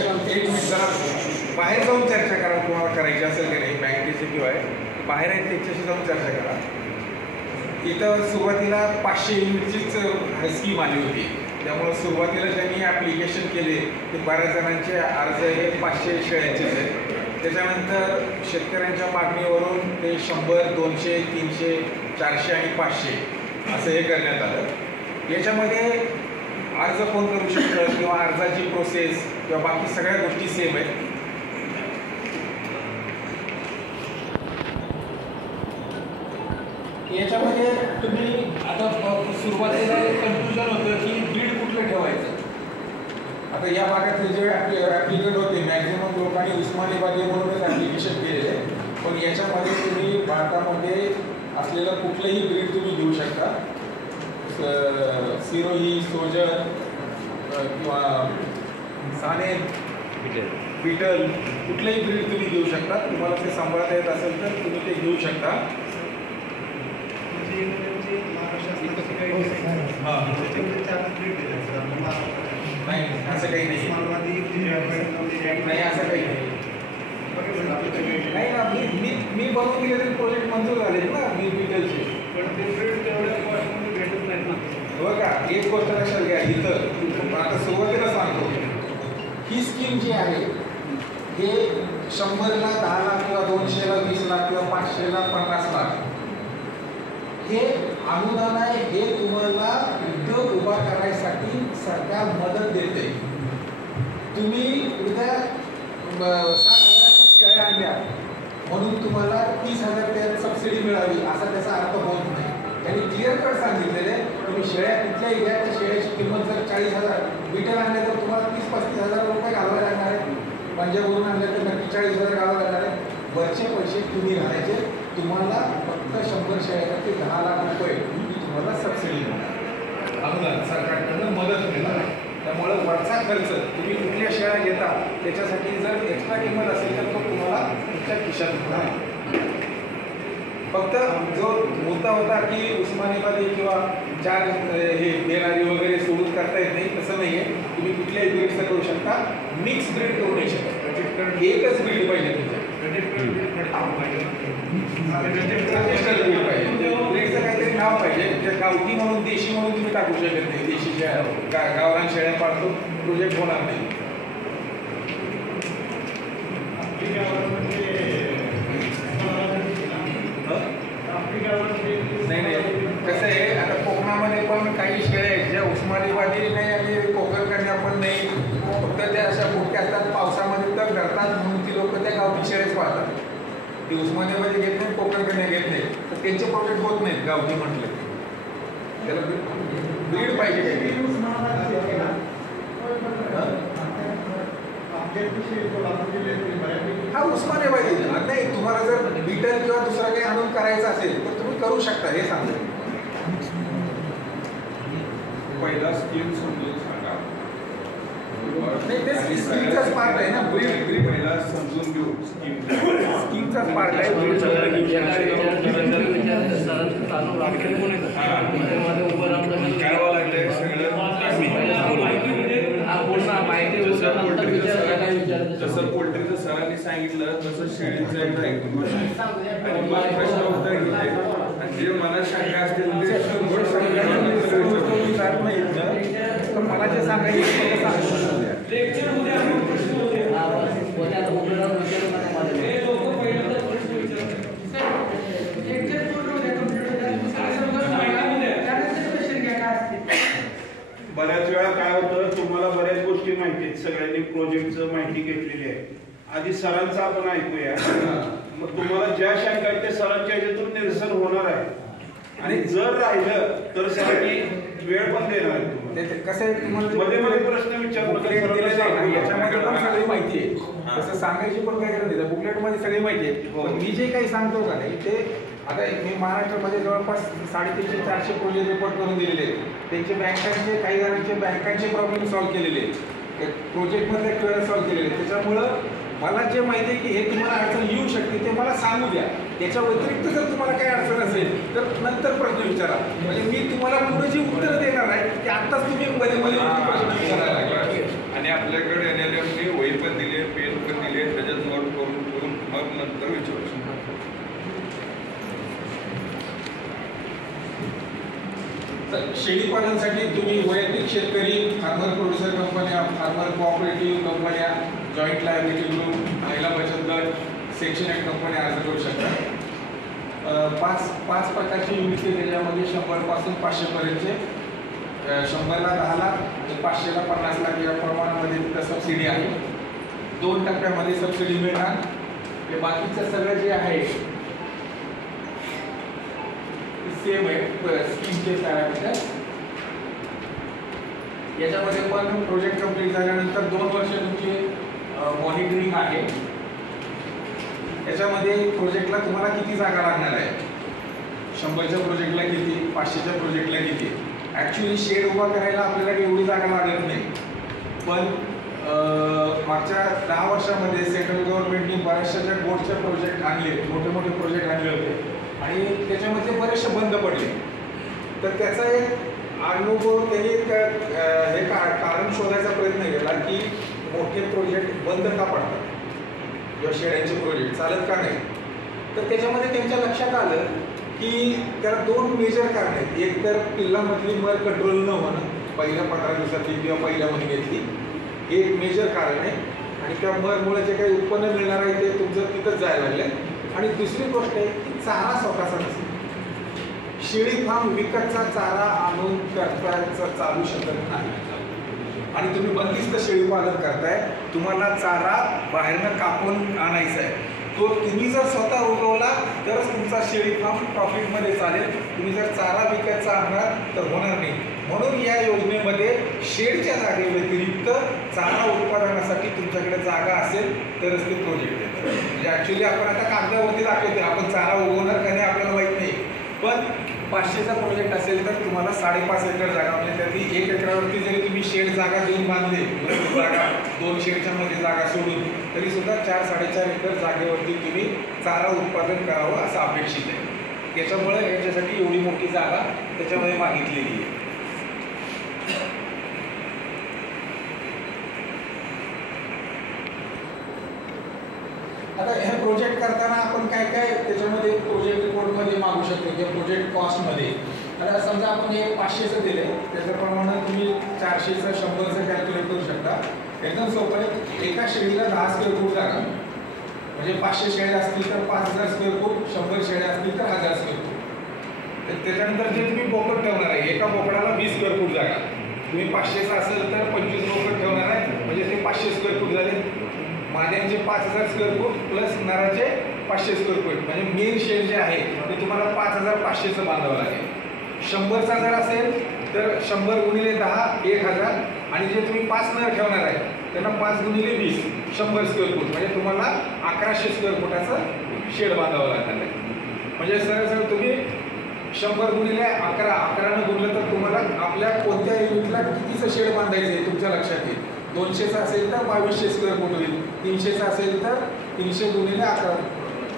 एक मिनिट जरा बाहेर जाऊन चर्चा करा, तुम्हाला करायची असेल की नाही बँकेचे किंवा बाहेर आहेत त्याच्याशी जाऊन चर्चा करा. इथं सुरुवातीला 500 युनिटचीच स्कीम आली होती, त्यामुळे सुरुवातीला ज्यांनी ॲप्लिकेशन केले ते बऱ्याच जणांचे अर्ज हे 500 शेळ्यांचेच आहेत. त्याच्यानंतर शेतकऱ्यांच्या मागणीवरून ते 100, 200, 300, 400 आणि 500 असं हे करण्यात आलं. याच्यामध्ये अर्ज कोण करू शकतं किंवा अर्जाची प्रोसेस किंवा बाकी सगळ्या गोष्टी सेम आहेत. याच्यामध्ये तुम्ही आता सुरुवातीला कन्फ्युजन होतं की ब्रीड कुठलं ठेवायचं. आता या भागातले जे ॲप्लिकेट होते मॅक्झिमम लोकांनी उस्मानाबादी म्हणूनच ॲप्लिकेशन केलेले, पण याच्यामध्ये तुम्ही भारतामध्ये असलेलं कुठलंही ब्रीड तुम्ही घेऊ शकता. सिरोही, सोजर किंवा साने, बिटल कुठलंही ब्रीड तुम्ही घेऊ शकता. तुम्हाला ते सांभाळता येत असेल तर तुम्ही ते घेऊ शकता. नाही असं काही नाही, असं काही नाही ना. मी बनवून दिलेले प्रोजेक्ट मंजूर झाले ना मी बिटलचे. बघा एक गोष्ट लक्षात घ्या, इथं आता सुरुवातीला सांगतो ही स्कीम जी आहे हे 100ला 10 लाख किंवा 200ला 20 लाख किंवा 500ला 50 लाख हे अनुदान आहे. हे तुम्हाला उद्योग उभा करायसाठी सरकार मदत देते. तुम्ही उद्या 60,000च्या शेळ्या आणल्या म्हणून तुम्हाला 30,000 त्यात सबसिडी मिळावी असा त्याचा अर्थ होत नाही. त्यांनी क्लिअर कट सांगितलेले तुम्ही शेळ्या कुठल्याही घ्या, त्या शेळ्याची किंमत जर 40,000 बिटल आणल्या तर तुम्हाला 30-35,000 रुपये घालावे लागणार आहे. पंजाबवरून आणल्या तर नक्की 40,000 घालावे लागणार आहे. वरचे पैसे तुम्ही घालायचे. तुम्हाला फक्त 100 शेळ्यासाठी 10 लाख रुपये तुम्हाला सबसिडी मिळणार, अनुदान सरकारकडून मदत मिळणार. त्यामुळे वरचा खर्च तुम्ही कुठल्या शेळ्या घेता त्याच्यासाठी जर एक्स्ट्रा किंमत असेल तर तो तुम्हाला तुमच्या खिशात होणार. फक्त जो मुद्दा होता की उस्मानाबादी किंवा 4 हे बेरारी वगैरे सोडून करता येत नाही, तसं नाही आहे. तुम्ही कुठल्याही ब्रीडचं करू शकता. मिक्स ब्रीड करू नाही शकत. एकच ब्रीड पाहिजे तुमच्या ब्रीडचं काहीतरी नाव पाहिजे. गावठी म्हणून देशी म्हणून तुम्ही टाकू शकत नाही. देशीच्या गावरान शेळ्या पाळतो प्रोजेक्ट होणार नाही. नाही कसं आहे, आता कोकणामध्ये पण काही शेळ्या आहेत ज्या उस्मानाबादी नाही आणि कोकणकन्या पण नाही, फक्त त्या अशा मोठ्या असतात पावसामध्ये तर धरतात म्हणून ती लोक त्या गावठी शेळ्याच पाळतात. ती उस्मानाबादी घेत नाही, कोकणकन्या घेत नाही, तर त्यांचे प्रोजेक्ट होत नाहीत गावठी म्हटलं. त्याला ब्रीड पाहिजे काही. हा उस्मानाबादी नाही. तुम्हाला जर बिटल किंवा दुसरा काही आणून करायचं असेल तर तुम्ही करू शकता. हे सांगतो पहिला स्कीम समजून सांगा. नाही ते स्कीमचाच पार्ट आहे ना. ब्रीड पहिला समजून घेऊ. स्कीमचाच पार्ट आहे. करावं लागलंय सगळं. जसं पोल्ट्रीचं सरांनी सांगितलं तसं शेळीचं एकदा ऐकून आणि मग प्रश्न उत्तर घेते आणि जे मनात शंका असतील ते तर मला जे सांगायचं बऱ्याच वेळा काय होतं, तुम्हाला बऱ्याच गोष्टी माहिती आहेत. सगळ्यांनी प्रोजेक्टचं माहिती घेतलेली आहे. आधी सरांचं आपण ऐकूया. मग तुम्हाला ज्या शंका आहेत त्या सरांच्या ह्याच्यातून निरसन होणार आहे आणि जर राहिलं तर सरांनी वेळ पण देणार आहे. कसं आहे तुम्हाला मध्ये मध्ये प्रश्न विचारले याच्यामध्ये पण सगळी माहिती आहे. तसं सांगायची पण काय गरज नाही. बुकलेटमध्ये सगळी माहिती आहे. पण मी जे काही सांगतो का नाही ते आता मी महाराष्ट्रामध्ये जवळपास 350-400 प्रोजेक्ट रिपोर्ट करून दिलेले आहेत. त्यांचे बँकांचे काही जणांचे बँकांचे प्रॉब्लेम सॉल्व्ह केलेले आहेत. प्रोजेक्टमधले क्वेरी सॉल्व्ह केलेले आहेत. त्याच्यामुळं मला जे माहिती आहे की हे तुम्हाला अडचण येऊ शकते ते मला सांगू द्या. त्याच्या व्यतिरिक्त जर तुम्हाला काही अडचण असेल तर नंतर प्रश्न विचारा. म्हणजे मी तुम्हाला पुढे जी उत्तर देणार आहे ते आत्ताच तुम्ही मध्ये मध्ये प्रश्न विचारायला लागला. आणि आपल्याकडे NLM वैध तर शेळीपालनासाठी तुम्ही वैयक्तिक शेतकरी, फार्मर प्रोड्युसर कंपन्या, फार्मर कोऑपरेटिव्ह कंपन्या, जॉईंट लायबिलिटी ग्रुप, महिला बचत गट, सेक्शन 8 कंपन्या अर्ज करू शकतात. पाच प्रकारची युनिट त्याच्यामध्ये 100 पासून 500 पर्यंतचे. 100ला 10 लाख आणि 500ला 50 लाख या प्रमाणामध्ये तिथं सबसिडी आहे. 2 टप्प्यामध्ये सबसिडी मिळणार. हे बाकीचं सगळं जे आहे सेम आहे स्कीमचे पॅरामीटर. याच्यामध्ये पण प्रोजेक्ट कंप्लीट झाल्यानंतर 2 वर्ष तुमची मॉनिटरिंग आहे. याच्यामध्ये प्रोजेक्टला तुम्हाला किती जागा लागणार आहे, 100च्या प्रोजेक्टला किती, 500च्या प्रोजेक्टला किती. ॲक्च्युली शेड उभा करायला आपल्याला एवढी जागा लागत नाही, पण मागच्या 10 वर्षामध्ये सेंट्रल गव्हर्नमेंटने बऱ्याचशा बोर्डचे प्रोजेक्ट आणले, मोठे मोठे प्रोजेक्ट आणले होते आणि त्याच्यामध्ये बरेचसे बंद पडले. तर त्याचा एक अनुभव त्यांनी हे कारण शोधायचा प्रयत्न केला की मोठे प्रोजेक्ट बंद का पडतात किंवा शेळ्यांचे प्रोजेक्ट चालत का नाही. तर त्याच्यामध्ये त्यांच्या लक्षात आलं की त्याला 2 मेजर कारण आहेत. एक तर पिल्लामधली मर कंट्रोल न होणं पहिल्या 15 दिवसातली किंवा पहिल्या महिन्यातली, हे एक मेजर कारण आहे. आणि त्या मरमुळे जे काही उत्पन्न मिळणार आहे ते तुमचं तिथंच जायला लागलं. आणि दुसरी गोष्ट आहे की चारा स्वतःचा नसेल. शेळी फार्म विकतचा चारा आणून करता चालू शकत नाही. आणि तुम्ही बंदिस्त शेळी पालन करताय, तुम्हाला चारा बाहेरनं कापून आणायचा आहे. तो तुम्ही जर स्वतः उगवला तरच तुमचा शेळी फार्म प्रॉफिटमध्ये चालेल. तुम्ही जर चारा विकतचा आणणार तर होणार नाही. म्हणून या योजनेमध्ये शेडच्या जागेव्यतिरिक्त चारा उत्पादनासाठी तुमच्याकडे जागा असेल तरच ते प्रोजेक्ट येतं. म्हणजे ॲक्च्युली आपण आता कागदावरती दाखवते, आपण चारा उगवणार का नाही आपल्याला माहीत नाही. पण 500चा प्रोजेक्ट असेल तर तुम्हाला 5.5 एकर जागा, म्हणजे त्यातली 1 एकरावरती जरी तुम्ही शेड जागा देऊन बांधले, जागा 2 शेडच्या मध्ये जागा सोडून, तरी सुद्धा 4-4.5 एकर जागेवरती तुम्ही चारा उत्पादन करावं असं अपेक्षित आहे. त्याच्यामुळे याच्यासाठी एवढी मोठी जागा त्याच्यामध्ये मागितलेली आहे. आता हे प्रोजेक्ट करताना आपण काय काय त्याच्यामध्ये प्रोजेक्ट रिपोर्टमध्ये मागू शकतो किंवा प्रोजेक्ट कॉस्टमध्ये. आता समजा आपण हे 500चं दिलं, त्याच्याप्रमाणे तुम्ही 400चं 100चं कॅल्क्युलेट करू शकता. एकदम सोपं आहे. एका शेळीला 10 स्क्वेअर फूट जागा, म्हणजे 500 शेळ्या असतील तर 5000 स्क्वेअर फूट, 100 शेळ्या असतील तर 1000 स्क्वेअर फूट. तर त्याच्यानंतर जे तुम्ही बोकड ठेवणार आहे, एका बोकडाला 20 स्क्वेअर फूट जागा. तुम्ही 500चं असेल तर 25 बोकड ठेवणार आहे, म्हणजे ते 500 स्क्वेअर फूट झाले. माद्यांचे 5000 स्क्वेअर फूट प्लस नराचे 500 स्क्वेअर फूट, म्हणजे मेन शेड जे आहे ते तुम्हाला 5500चं बांधावं लागेल. 100चा जर असेल तर 100 गुणिले 10 1000, आणि जे तुम्ही 5 नर ठेवणार आहे त्यांना 5 गुणिले 20 100 स्क्वेअर फूट, म्हणजे तुम्हाला 1100 स्क्वेअर फुटाचं शेड बांधावं लागणार आहे. म्हणजे सरळ तुम्ही 100 गुणिले 11 गुणलं तर तुम्हाला आपल्या कोणत्या युनिटला कितीचं शेड बांधायचं आहे तुमच्या लक्षात येईल. 200चा असेल तर 2200 स्क्वेअर फूट होईल. 300चा असेल तर 300 गुणिले 11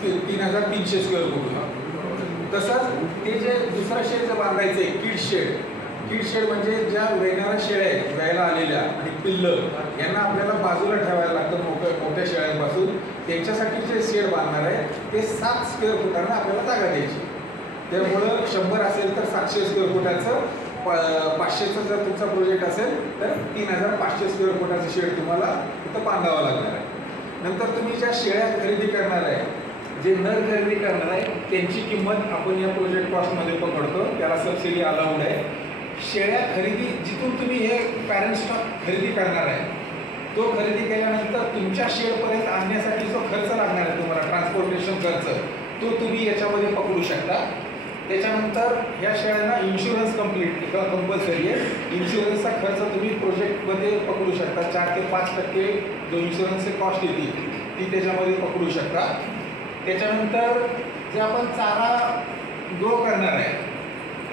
3300 स्क्वेअर फूट. तसंच ते जे दुसरं शेड जर बांधायचं आहे किड शेड म्हणजे ज्या वेणाऱ्या शेळ्या आहेत, व्यायला आलेल्या आणि पिल्लं, यांना आपल्याला बाजूला ठेवायला लागतं मोठ्या शेळ्यांपासून. त्यांच्यासाठी जे शेड बांधणार आहे ते 7 स्क्वेअर फुटांना आपल्याला जागा द्यायची. त्यामुळं 100 असेल तर 700 स्क्वेअर फुटाचं, 500चा जर तुमचा प्रोजेक्ट असेल तर 3500 स्क्वेअर फुटाचं शेड तुम्हाला तिथं बांधावं लागणार आहे. नंतर तुम्ही ज्या शेळ्या खरेदी करणार आहे, जे नर खरेदी करणार आहे, त्यांची किंमत आपण या प्रोजेक्ट कॉस्टमध्ये पकडतो, त्याला सबसिडी अलाउड आहे. शेळ्या खरेदी जिथून तुम्ही हे पॅरेंट स्टॉक खरेदी करणार आहे, तो खरेदी केल्यानंतर तुमच्या शेडपर्यंत आणण्यासाठी जो खर्च लागणार आहे तुम्हाला, ट्रान्सपोर्टेशन खर्च, तो तुम्ही याच्यामध्ये पकडू शकता. त्याच्यानंतर ह्या शेळ्यांना इन्शुरन्स कंपल्सरी आहे. इन्शुरन्सचा खर्च तुम्ही प्रोजेक्टमध्ये पकडू शकता. 4 ते 5% जो इन्शुरन्सची कॉस्ट येते ती त्याच्यामध्ये पकडू शकता. त्याच्यानंतर जे आपण चारा ग्रो करणार आहे,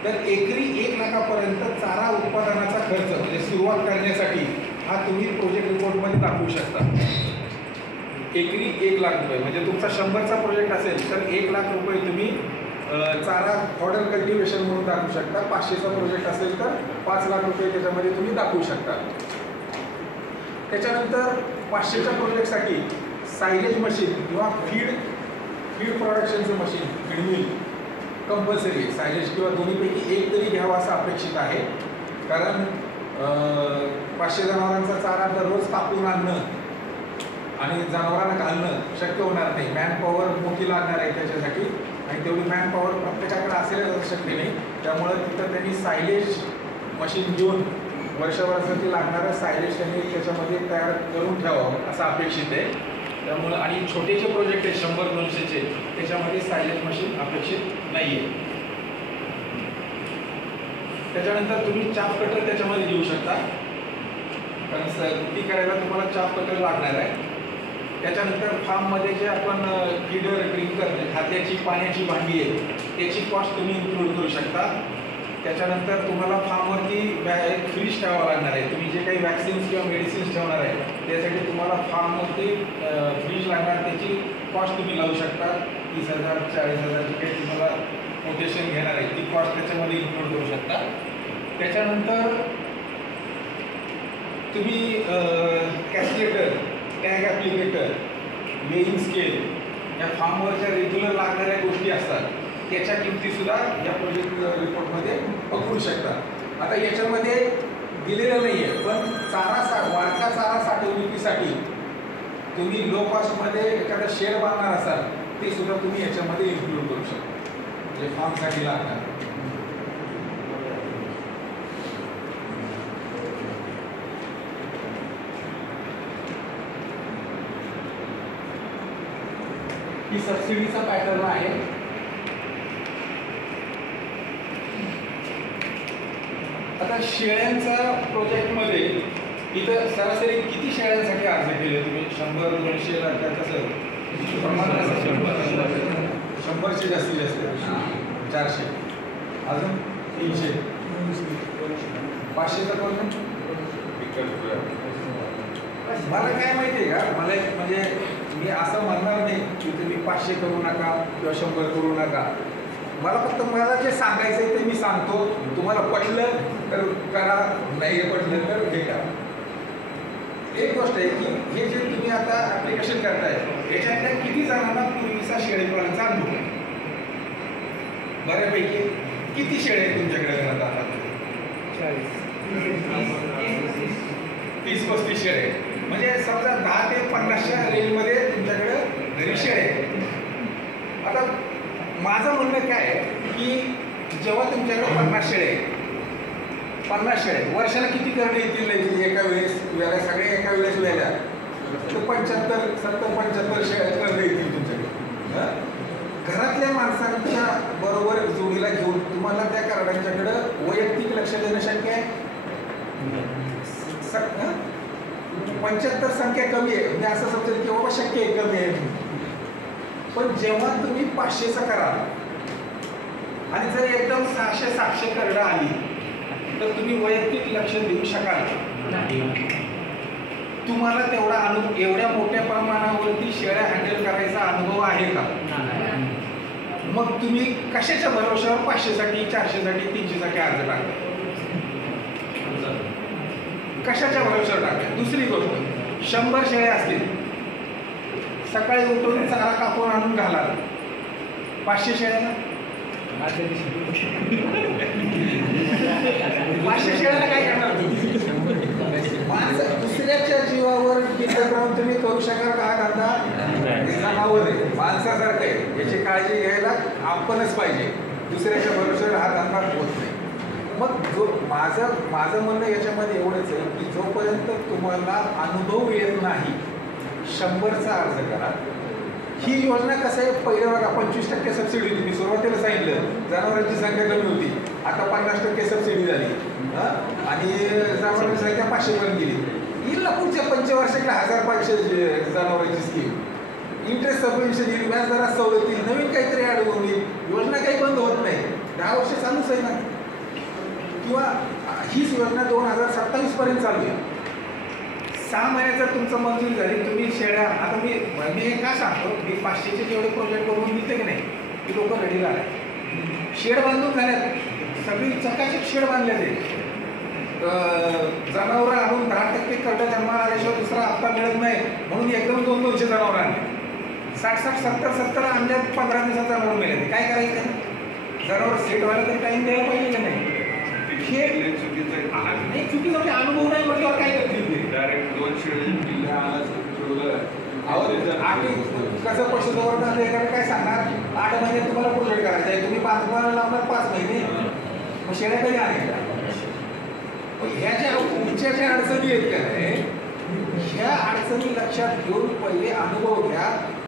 तर एकरी 1 लाखापर्यंत चारा उत्पादनाचा खर्च म्हणजे सुरुवात करण्यासाठी हा तुम्ही प्रोजेक्ट रिपोर्टमध्ये दाखवू शकता. एकरी 1 लाख रुपये, म्हणजे तुमचा 100चा प्रोजेक्ट असेल तर 1 लाख रुपये तुम्ही चारा फॉडर कल्टिवेशन म्हणून दाखवू शकता. 500चा प्रोजेक्ट असेल तर 5 लाख रुपये त्याच्यामध्ये तुम्ही दाखवू शकता. त्याच्यानंतर 500च्या प्रोजेक्टसाठी सायलेज मशीन किंवा फीड प्रोडक्शनचं मशीन, फीड मिल, कंपल्सरी आहे. सायलेज किंवा दोन्हीपैकी एक तरी घ्यावा असं अपेक्षित आहे. कारण 500 जनावरांचा चारा दररोज कापून आणणं आणि जनावरांना घालणं शक्य होणार नाही. मॅनपॉवर मोठी लागणार आहे त्याच्यासाठी आणि तेवढी मॅनपॉवर प्रत्येकाकडे असेलच शक्य नाही. त्यामुळं तिथं त्यांनी सायलेज मशीन घेऊन वर्षभरासाठी लागणारं सायलेज त्यांनी त्याच्यामध्ये तयार करून ठेवावं असं अपेक्षित आहे. त्यामुळं आणि छोटे जे प्रोजेक्ट आहेत 100-200चे त्याच्यामध्ये सायलेज मशीन अपेक्षित नाही आहे. त्याच्यानंतर तुम्ही चाप कटर त्याच्यामध्ये घेऊ शकता, कारण ती करायला तुम्हाला चाप कटर लागणार आहे. त्याच्यानंतर फार्ममध्ये जे आपण फीडर ड्रिंकर खाद्याची पाण्याची भांडी आहे त्याची कॉस्ट तुम्ही इन्क्लूड करू शकता. त्याच्यानंतर तुम्हाला फार्मवरती एक फ्रीज ठेवावं लागणार आहे. तुम्ही जे काही वॅक्सिन्स किंवा मेडिसिन्स ठेवणार आहे त्यासाठी तुम्हाला फार्मवरती फ्रीज लागणार, त्याची कॉस्ट तुम्ही लावू शकता. 30,000 40,000 काही तुम्हाला कोटेशन घेणार आहे ती कॉस्ट त्याच्यामध्ये इन्क्लूड करू शकता. त्याच्यानंतर तुम्ही कॅल्क्युलेटर, टॅग ॲप्लिकेटर, वेइंग स्केल या फार्मवरच्या रेग्युलर लागणाऱ्या गोष्टी असतात त्याच्या किमतीसुद्धा या प्रोजेक्ट रिपोर्टमध्ये बघू शकता. आता याच्यामध्ये दिलेलं नाही आहे, पण वाढता चारा साठवणुकीसाठी तुम्ही लो कॉस्टमध्ये एखादं शेड बांधणार असाल ते सुद्धा तुम्ही याच्यामध्ये इन्क्लूड करू शकता, म्हणजे फार्मसाठी लागणार. ही सबसिडीचा पॅटर्न आहे. आता शेळ्यांचा प्रोजेक्टमध्ये इथं सरासरी किती शेळ्यांसाठी अर्ज केले तुम्ही? 100-200 कसं प्रमाण? 100चे जास्तीत जास्त 400, अजून 300, 500चा पण. मला काय माहिती आहे का, मला म्हणजे मी असं म्हणणार नाही की तुम्ही 500 करू नका किंवा 100 करू नका. मला फक्त मला जे सांगायचं आहे ते मी सांगतो. तुम्हाला पटलं तर करा, नाही पटलं तर हे करा. एक गोष्ट आहे की हे जे तुम्ही आता ॲप्लिकेशन करताय याच्यातल्या किती जणांना पूर्वीचा शेळीपालनचा अनुभव आहे? बऱ्यापैकी. किती शेळ्या आहेत तुमच्याकडे घरात आता? 30-35 शेळ्या आहेत. म्हणजे समजा 10 ते 50च्या रेंजमध्ये तुमच्याकडे घरी शेळ्या आहेत. आता माझं म्हणणं काय आहे की जेव्हा तुमच्याकडे 50 शेळ्या आहेत, 50 शेळ्या वर्षाला किती करणे येतील एका वेळेस? सगळे एका वेळेस वेळेला तर 70-75 शेळ्या करणे येतील तुमच्याकडे. घरातल्या माणसांच्या बरोबर जोडीला घेऊन तुम्हाला त्या कार्डांच्याकडं वैयक्तिक लक्ष देणं शक्य आहे? 75 संख्या कमी आहे म्हणजे असं समजेल की बाबा शक्य आहे कमी आहे. पण जेव्हा तुम्ही 500चा कराल आणि जर एकदम 600-700 करडं आली तर तुम्ही वैयक्तिक लक्ष देऊ शकाल? तुम्हाला तेवढा अनुभव, एवढ्या मोठ्या प्रमाणावरती शेळ्या हँडल करायचा अनुभव आहे का? मग तुम्ही कशाच्या भरोशावर 500साठी 400साठी 300साठी अर्ज टाकता? कशाच्या भरोशावर टाकता? दुसरी गोष्ट, 100 शेळ्या असतील, सकाळी उठून चारा कापून आणून घाला, 500 शेळ्याला 500 शेळ्याला काय करणार तुम्ही? माणसं दुसऱ्याच्या जीवावर डिपेंड राहून तुम्ही करू शकाल का? धंदा जनावर आहे, माणसासारखं आहे, याची काळजी घ्यायला आपणच पाहिजे. दुसऱ्याच्या भरोश्यावर हा धंदा होत नाही. मग माझं म्हणणं याच्यामध्ये एवढंच आहे की जोपर्यंत तुम्हाला अनुभव येत नाही 100चा अर्ज करा. ही योजना कसं आहे, पहिलं बघा 25% सबसिडी होती. मी सुरुवातीला सांगितलं जनावरांची संख्या कमी होती, आता 50% सबसिडी झाली आणि जनावरांची संख्या 500 पर्यंत गेली. येईल ना पुढच्या 5 वर्षाकडे 1000 जनावरांची स्कीम. इंटरेस्ट सबवेन्शन येईल, व्याजदरात सवलत येईल, नवीन काहीतरी ॲड होईल. योजना काही बंद होत नाही, 10 वर्ष चालूच आहे ना. किंवा हीच योजना 2027 पर्यंत चालू आहे. 6 महिन्यात जर तुमचं मंजूर झाली, तुम्ही शेळ्या, आता मी हे का सांगतो, मी 500चे जेवढे प्रोजेक्ट करून दिले की नाही की लोक रेडीला आहे. शेड बांधून झाल्यात, सगळी चकाचक शेड बांधले ते. जनावरं आणून 10% करडं जन्माला आल्याशिवाय दुसरा हप्ता मिळत नाही म्हणून एकदम 200 जनावरं आणले. 60-70 आणल्यात 15 दिवसात जनावर मिळाले. काय करायचं? जनावर सेट व्हायला तरी टाइम द्यायला पाहिजे का नाही? हे नाही चुकीचं म्हणजे अनुभव नाही म्हटल्यावर काय करतील ते? डायरेक्ट 2 शेळी किल्ला आला ठेवलं. कसं पशुसंवर्धन एखादं काय सांगणार 8 महिने तुम्हाला प्रोजेक्ट करायचा आहे, तुम्ही 5 महिने लावणार 5 महिने, मग शेळ्या कधी आणायच्या? ह्या ज्या तुमच्या ज्या अडचणी आहेत का नाही, ह्या अडचणी लक्षात घेऊन पहिले अनुभव घ्या.